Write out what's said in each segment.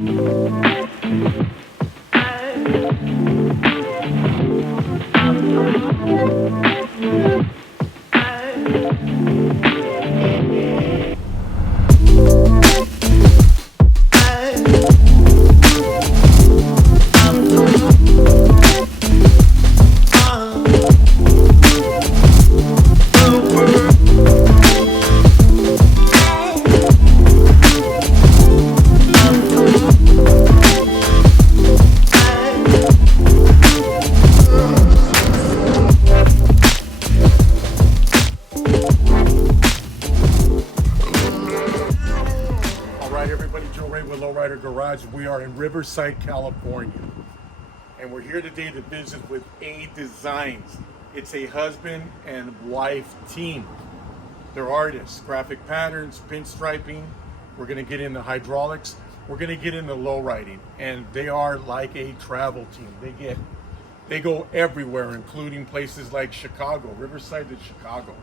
With Lowrider Garage. We are in Riverside, California, and we're here today to visit with A Designs. It's a husband and wife team. They're artists, graphic patterns, pinstriping. We're going to get into hydraulics. We're going to get into low riding, and they are like a travel team. They go everywhere, including places like Chicago, Riverside to Chicago.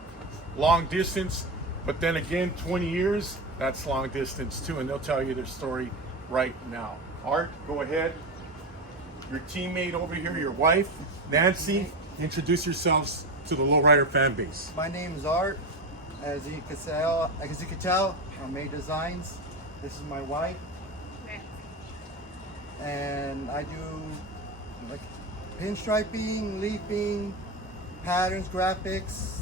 Long distance, but then again, 20 years, that's long distance too, and they'll tell you their story right now. Art, go ahead. Your teammate over here, your wife, Nancy, introduce yourselves to the Lowrider fan base. My name is Art. As you can tell, I'm A Designs. This is my wife. And I do like pinstriping, leafing, patterns, graphics,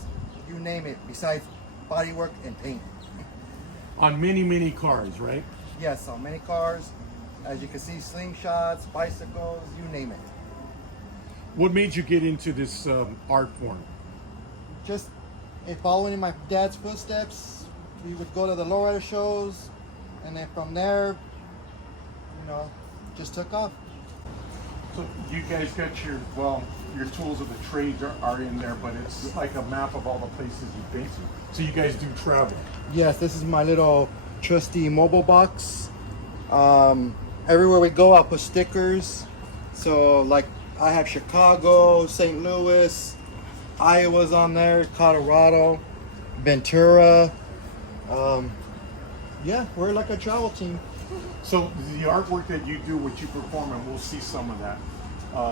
you name it, besides bodywork and paint. On many cars, right? Yes, on many cars. As you can see, slingshots, bicycles, you name it. What made you get into this art form? Just following in my dad's footsteps. We would go to the lowrider shows, and then from there, just took off. So you guys got your tools of the trade are in there, but it's like a map of all the places you've been to. So you guys do travel. Yes, this is my little trusty mobile box. Everywhere we go, I'll put stickers. So like I have Chicago, St. Louis, Iowa's on there, Colorado, Ventura. Yeah, we're like a travel team. So the artwork that you do, what you perform, and we'll see some of that,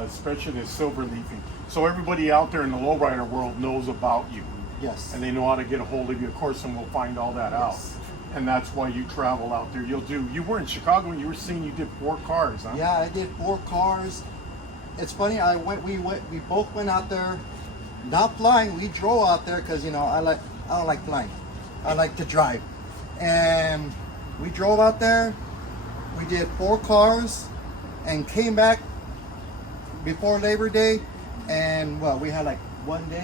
especially the silver leafing. So everybody out there in the lowrider world knows about you. Yes. And they know how to get a hold of you, of course, and we'll find all that out. And that's why you travel out there. You were in Chicago and you were saying you did 4 cars, huh? Yeah, I did 4 cars. It's funny, we both went out there, not flying, we drove out there because, I don't like flying. I like to drive. And we drove out there, we did 4 cars and came back before Labor Day, and we had like 1 day,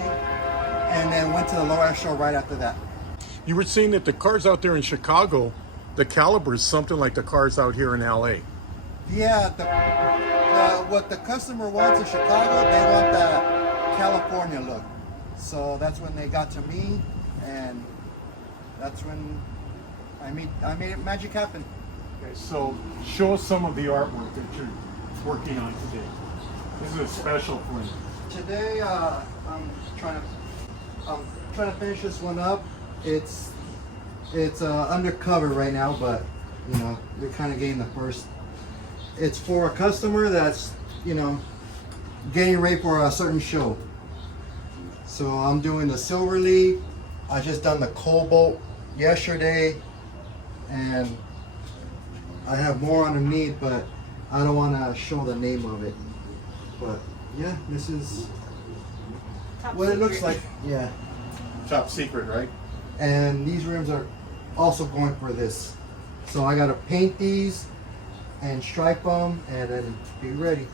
and then went to the Lowrider show right after that. You were saying that the cars out there in Chicago, the caliber is something like the cars out here in LA. Yeah, what the customer wants in Chicago, they want that California look. So that's when they got to me, and that's when I made it magic happen. Okay, so show us some of the artwork that you're working on today. This is a special for you. Today, I'm trying to finish this one up. It's undercover right now, but we're kind of getting the first. It's for a customer that's getting ready for a certain show. So I'm doing the silver leaf. I just done the cobalt yesterday, and I have more underneath, but I don't want to show the name of it. But yeah, this is what it looks like. Yeah. Top secret, right? And these rims are also going for this. So I gotta paint these and stripe them and then be ready.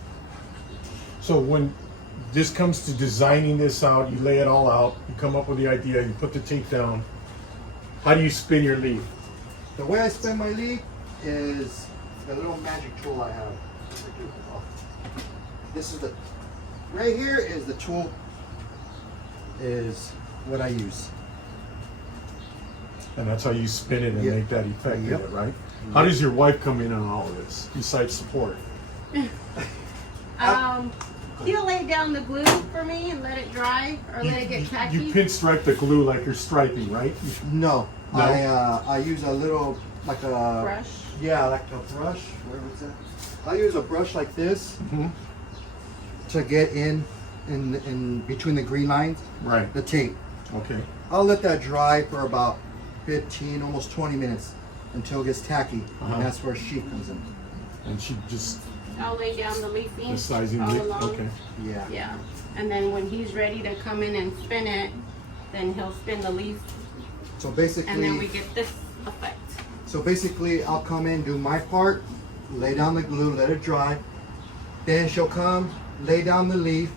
So when this comes to designing this out, you lay it all out, you come up with the idea, you put the tape down. How do you spin your leaf? The way I spin my leaf is the little magic tool I have. This is right here is the tool, is what I use. And that's how you spin it and make that effect in it, right? Yep. How does your wife come in on all of this, besides support? He'll lay down the glue for me and let it dry, or let it get tacky. You pinstripe the glue like you're striping, right? No, I use a little, like a brush. Yeah, like a brush. Where was that? I use a brush like this to get in between the green lines. Right. The tape. Okay. I'll let that dry for about 15, almost 20 minutes until it gets tacky. And that's where she comes in. And she just I'll lay down the leafing the sizing. all Leaf. along. Okay. Yeah. Yeah. And then when he's ready to come in and spin it, then he'll spin the leaf, So basically, and then we get this effect. I'll come in, do my part, lay down the glue, let it dry. Then she'll come, lay down the leaf.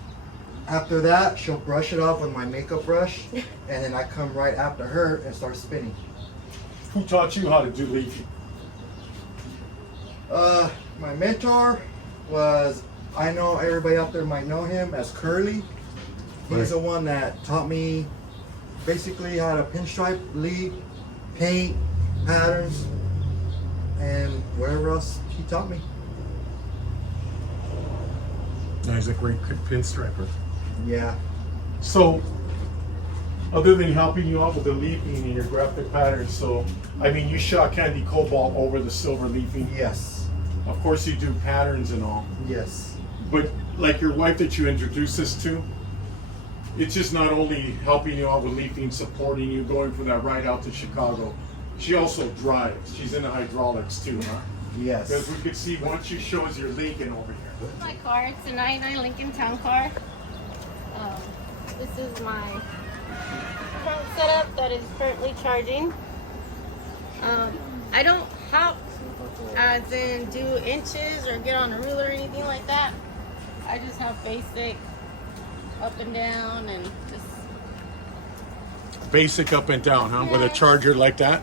After that, she'll brush it off with my makeup brush, and then I come right after her and start spinning. Who taught you how to do leafing? My mentor was, I know everybody out there might know him as Curly. He's Right. the one that taught me basically how to pinstripe, leaf, paint, patterns, and whatever else he taught me. No, he's a great pinstriper. Yeah. So, other than helping you out with the leafing and your graphic patterns, so I mean, you shot candy cobalt over the silver leafing. Yes. Of course, you do patterns and all. Yes. But like your wife that you introduced us to, it's just not only helping you out with leafing, supporting you, going for that ride out to Chicago. She also drives. She's into hydraulics too, huh? Yes. Because we could see once you show us your Lincoln over here. My car, it's a 99 Lincoln Town Car. This is my front setup that is currently charging. I don't help as in do inches or get on a ruler or anything like that. I just have basic up and down and just Basic up and down, huh? With a charger like that?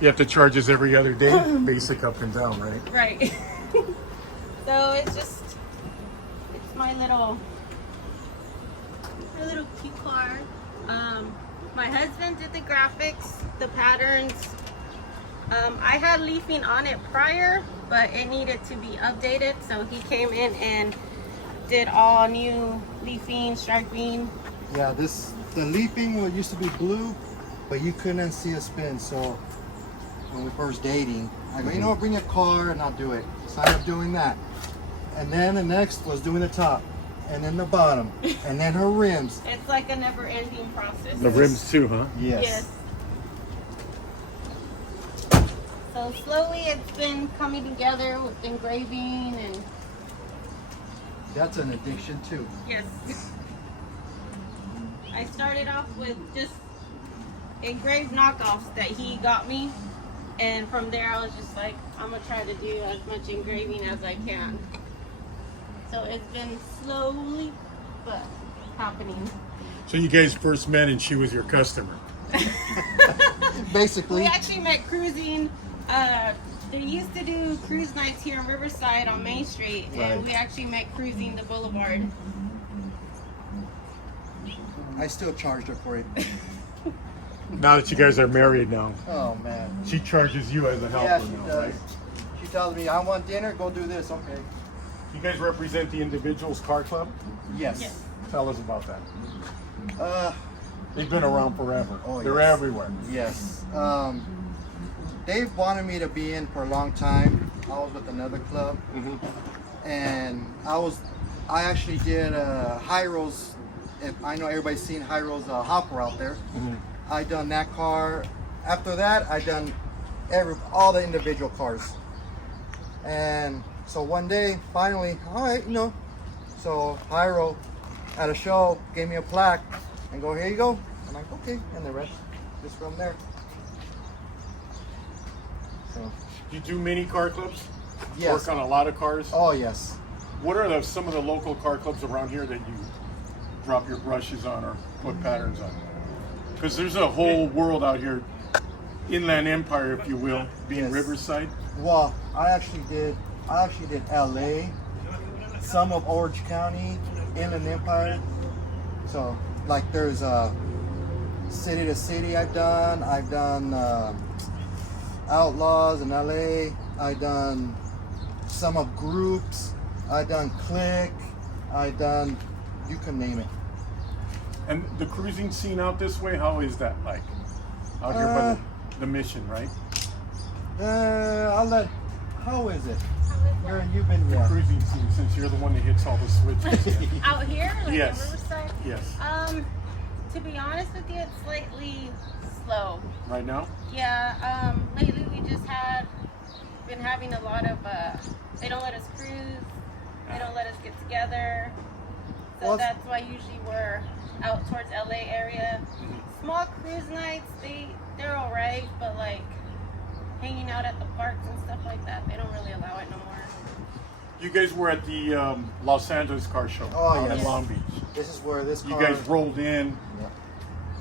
You have to charge us every other day? Basic up and down, right? right. So it's my little cute car. My husband did the graphics, the patterns. I had leafing on it prior, but it needed to be updated, so he came in and did all new leafing, striping. Yeah, the leafing used to be blue, but you couldn't see a spin. So when we first dating, I go, you know what, bring a car and I'll do it. So I ended up doing that. And then the next was doing the top, and then the bottom, and then her rims. It's like a never-ending process. The rims too, huh? Yes. So slowly it's been coming together with engraving and That's an addiction too. yes. I started off with just engraved knockoffs that he got me, and from there I was just like, I'm gonna try to do as much engraving as I can. So it's been slowly but happening. So you guys first met and she was your customer. Basically. We actually met cruising. They used to do cruise nights here in Riverside on Main Street, and Right. we actually met cruising the boulevard. I still charged her for it. Now that you guys are married now, Oh man. she charges you as a helper Yeah, she now, does. right? She tells me, I want dinner, go do this. Okay. You guys represent the Individuals Car Club? Yes. Yes. Tell us about that. Uh, They've been around forever. Oh, They're yes. everywhere. yes. They've wanted me to be in for a long time. I was with another club, and I actually did Hyro's. If I know everybody's seen Hyro's hopper out there. I done that car. After that, I done all the individual cars. And so one day, finally, all right, So Hyro at a show gave me a plaque and go, here you go. I'm like, okay, and the rest just from there. So, You do many car clubs? yes. Work on a lot of cars? Oh yes. What are some of the local car clubs around here that you drop your brushes on or put patterns on? Because there's a whole world out here, Inland Empire, if you will, being Yes. Riverside. Well, I actually did LA, some of Orange County, Inland Empire. So like there's city to city I've done Outlaws in LA, I've done some of groups, I've done Click, I've done, you can name it. And the cruising scene out this way, how is that like? Out here by the mission, right? I'll let. How is it? How is You've been Cruising scene, since you're the one that hits all the switches. it? Out here, like Yes. in Riverside? Yes. To be honest with you, it's slightly slow. Right now? Yeah, lately we just been having a lot of, they don't let us cruise, they don't let us get together. So Well, that's why usually we're out towards LA area. Small cruise nights, they're alright, but like hanging out at the parks and stuff like that, they don't really allow it no more. You guys were at the Los Angeles car show Oh, out in yes. Long Beach. This is where this You car. guys rolled in, Yeah.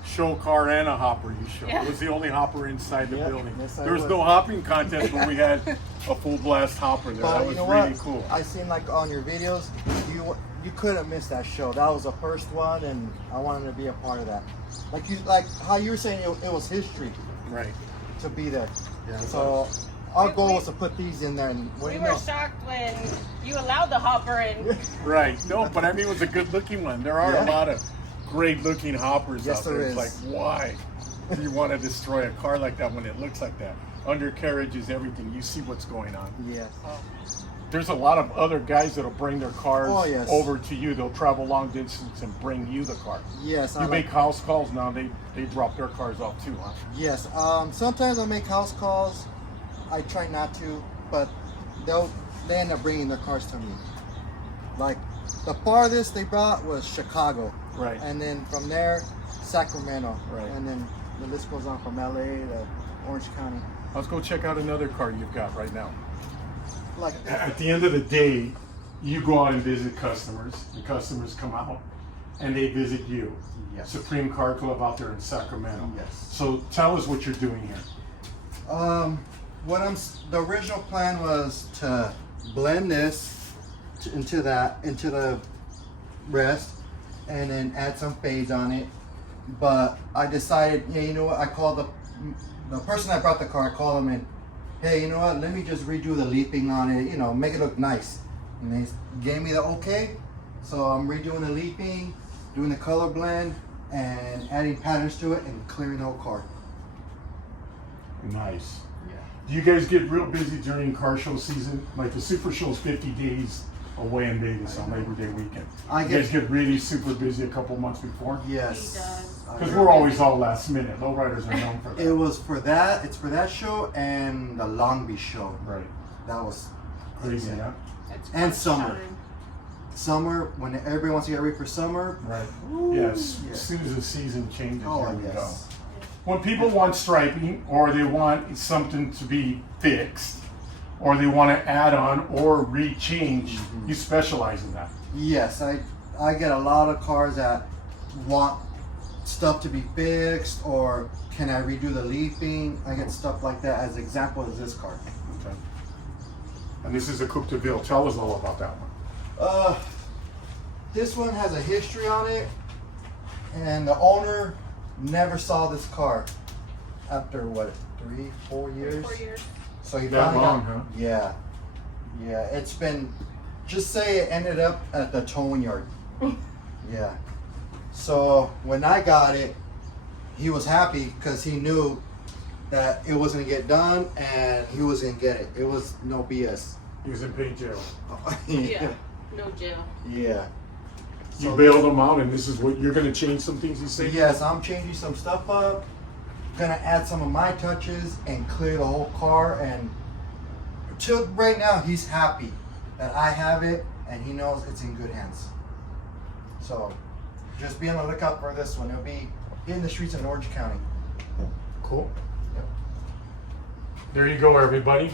show car and a hopper you showed. Yeah. It was the only hopper inside the Yeah, building. yes, I There was was. no hopping contest, but we had a full blast hopper there. But That you was know really what? cool. I seen like on your videos, you couldn't miss that show. That was the first one, and I wanted to be a part of that. Like how you were saying, it was history Right. to be there. Yeah, it So was. our goal was to put these in there, and what do We you were know? shocked when you allowed the hopper in. Right. No, but I mean, it was a good looking one. There are Yeah. a lot of great looking hoppers Yes, out there. there It's is. like, why do you want to destroy a car like that when it looks like that? Undercarriages, everything. You see what's going on. Yes. There's a lot of other guys that'll bring their cars Oh, yes. over to you. They'll travel long distance and bring you the car. Yes. You make house calls now. They drop their cars off too, huh? Yes. Sometimes I make house calls. I try not to, but they end up bringing their cars to me. Like the farthest they brought was Chicago, Right. and then from there, Sacramento, Right. and then the list goes on from LA to Orange County. Let's go check out another car you've got right now. Like At the end of the day, you go out and visit customers. The customers come out and they visit you. Yes. Supreme Car Club out there in Sacramento. Yes. So tell us what you're doing here. the original plan was to blend this into the rest, and then add some fades on it. But I decided, yeah, you know what? I called the person that brought the car. I called them and, hey, you know what? Let me just redo the leaping on it. You know, make it look nice. And they gave me the okay. So I'm redoing the leaping, doing the color blend, and adding patterns to it, and clearing the whole car. Nice. Yeah. Do you guys get real busy during car show season? Like the Super Show's 50 days away in Vegas on Labor Day weekend. I You get- guys get really super busy a couple months before? Yes. He does. Because we're always all last minute. Lowriders are known for that. It was for that. It's for that show and the Long Beach show. Right. That was Crazy, huh? It's And crunch summer. time. Summer, when everybody wants to get ready for summer. Right. Woo, Yes. yeah. As soon as the season changes, Oh there we go. yes. When people want striping, or they want something to be fixed, or they want to add on or rechange, you specialize in that. Yes, I get a lot of cars that want stuff to be fixed, or can I redo the leafing? I get stuff like that. As example as this car. Okay. And this is a Coupe de Ville. Tell us all about that one. This one has a history on it, and the owner never saw this car after what, 3-4 years? 4 years. So he That finally long, got, huh? Yeah, yeah. It's been, just say it ended up at the towing yard. Yeah. So when I got it, he was happy because he knew that it was gonna get done and he was gonna get it. It was no BS. He was in paint jail. Yeah. No jail. Yeah. You So- bailed him out, and this is what you're going to change some things. You So say? yes, I'm changing some stuff up. Gonna add some of my touches and clear the whole car. And till right now, he's happy that I have it and he knows it's in good hands. So just be on the lookout for this one. It'll be in the streets in Orange County. Cool. Yep. There you go, everybody.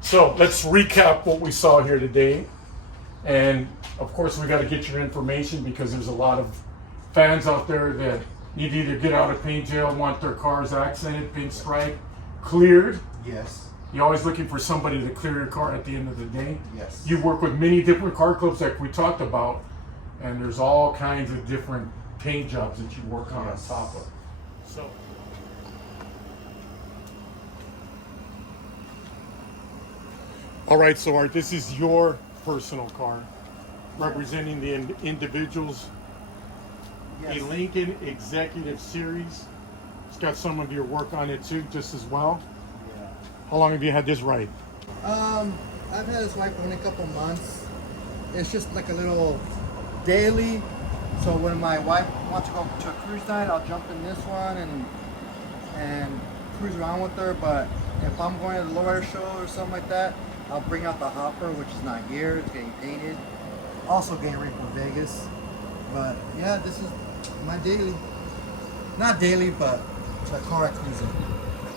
So let's recap what we saw here today. And of course, we got to get your information because there's a lot of fans out there that need to either get out of paint jail, want their cars accented, pinstripe, cleared. Yes. You're always looking for somebody to clear your car at the end of the day. Yes. You work with many different car clubs like we talked about, and there's all kinds of different paint jobs that you work on Yes. top of. So. All right, so Art, this is your personal car representing the individuals. Yes. A Lincoln Executive Series. It's got some of your work on it too, just as well. Yeah. How long have you had this ride? I've had this bike for only a couple months. It's just like a little daily. So when my wife wants to go to a cruise night, I'll jump in this one and cruise around with her. But if I'm going to the Lowrider show or something like that, I'll bring out the hopper, which is not here. It's getting painted. Also getting ready for Vegas. But yeah, this is my daily. Not daily, but the car I cruise in.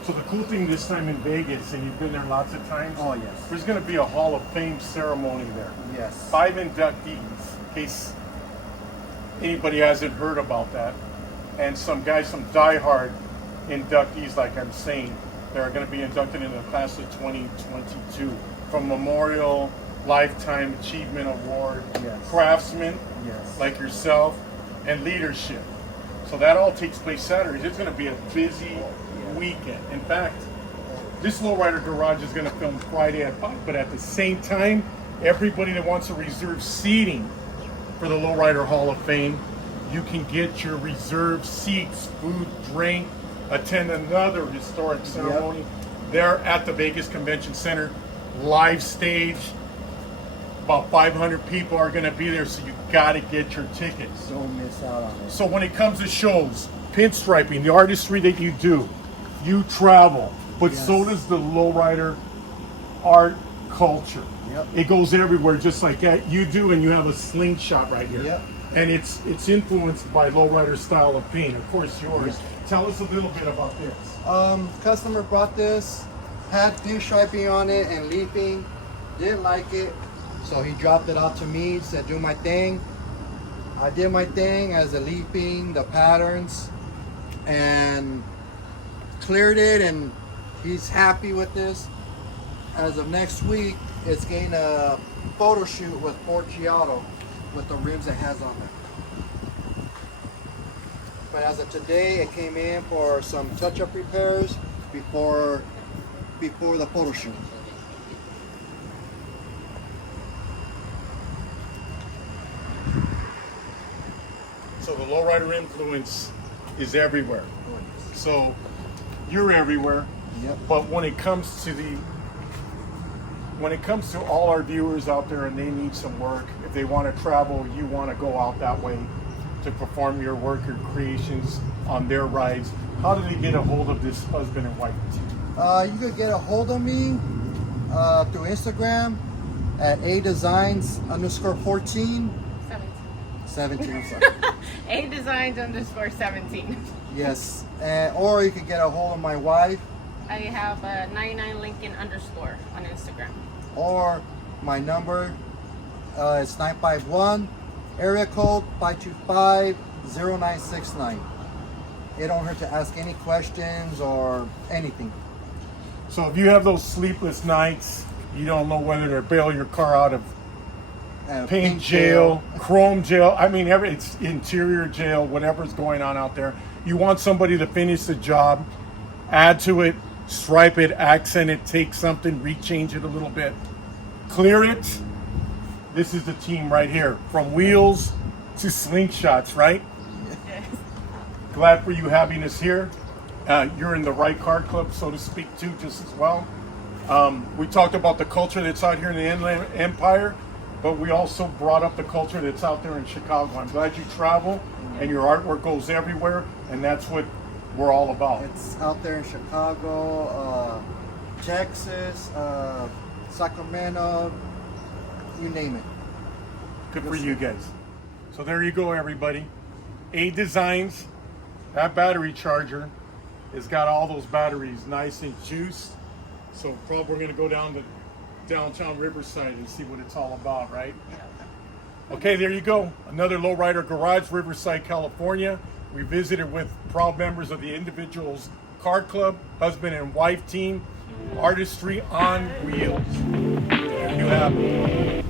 So the cool thing this time in Vegas, and you've been there lots of times. Oh yes. There's going to be a Hall of Fame ceremony there. Yes. 5 inductees, in case anybody hasn't heard about that. And some guys, some diehard inductees, like I'm saying, that are going to be inducted into the class of 2022 from Memorial Lifetime Achievement Award, Yes. craftsmen Yes. like yourself, and leadership. So that all takes place Saturday. It's going to be a busy weekend. In fact, this Lowrider Garage is going to film Friday at 5, but at the same time, everybody that wants to reserve seating for the Lowrider Hall of Fame, you can get your reserved seats, food, drink, attend another historic ceremony there at the Vegas Convention Center. Live stage. About 500 people are going to be there, so you got to get your tickets. Don't miss out on it. So when it comes to shows, pinstriping, the artistry that you do, you travel, but Yes. so does the lowrider art culture. Yep. It goes everywhere, just like that you do, and you have a slingshot right here. Yep. And it's influenced by lowrider style of paint, of course yours. Tell us a little bit about this. Customer brought this, had pinstriping on it and leafing, didn't like it, so he dropped it out to me, said do my thing. I did my thing as the leafing, the patterns, and cleared it, and he's happy with this. As of next week, it's getting a photo shoot with Fortunato with the rims it has on there. But as of today, it came in for some touch-up repairs before the photo shoot. So the lowrider influence is everywhere. So you're everywhere. Yep. But when it comes to all our viewers out there and they need some work, if they want to travel, you want to go out that way to perform your work, your creations on their rides, how do they get a hold of this husband and wife team? You could get a hold of me through Instagram at adesigns_14. 17, I'm sorry. A designs _17. Yes, or you could get a hold of my wife I have a 99 Lincoln _ on Instagram. or my number. It's 951 area code 525-0969. It don't hurt to ask any questions or anything. So if you have those sleepless nights, you don't know whether to bail your car out of paint jail, chrome jail. I mean, it's interior jail, whatever's going on out there. You want somebody to finish the job, add to it, stripe it, accent it, take something, rechange it a little bit, clear it. This is the team right here, from wheels to slingshots, right? Yes. Glad for you having us here. You're in the right car club, so to speak, too, just as well. We talked about the culture that's out here in the Inland Empire, but we also brought up the culture that's out there in Chicago. I'm glad you travel and your artwork goes everywhere, and that's what we're all about. It's out there in Chicago, Texas, Sacramento, you name it. Good for you guys. So there you go, everybody. A Designs, that battery charger has got all those batteries nice and juiced. So probably we're gonna go down to downtown Riverside and see what it's all about, right? Okay, there you go. Another Lowrider Garage, Riverside, California. We visited with proud members of the Individuals Car Club, husband and wife team, artistry on wheels. There you have it.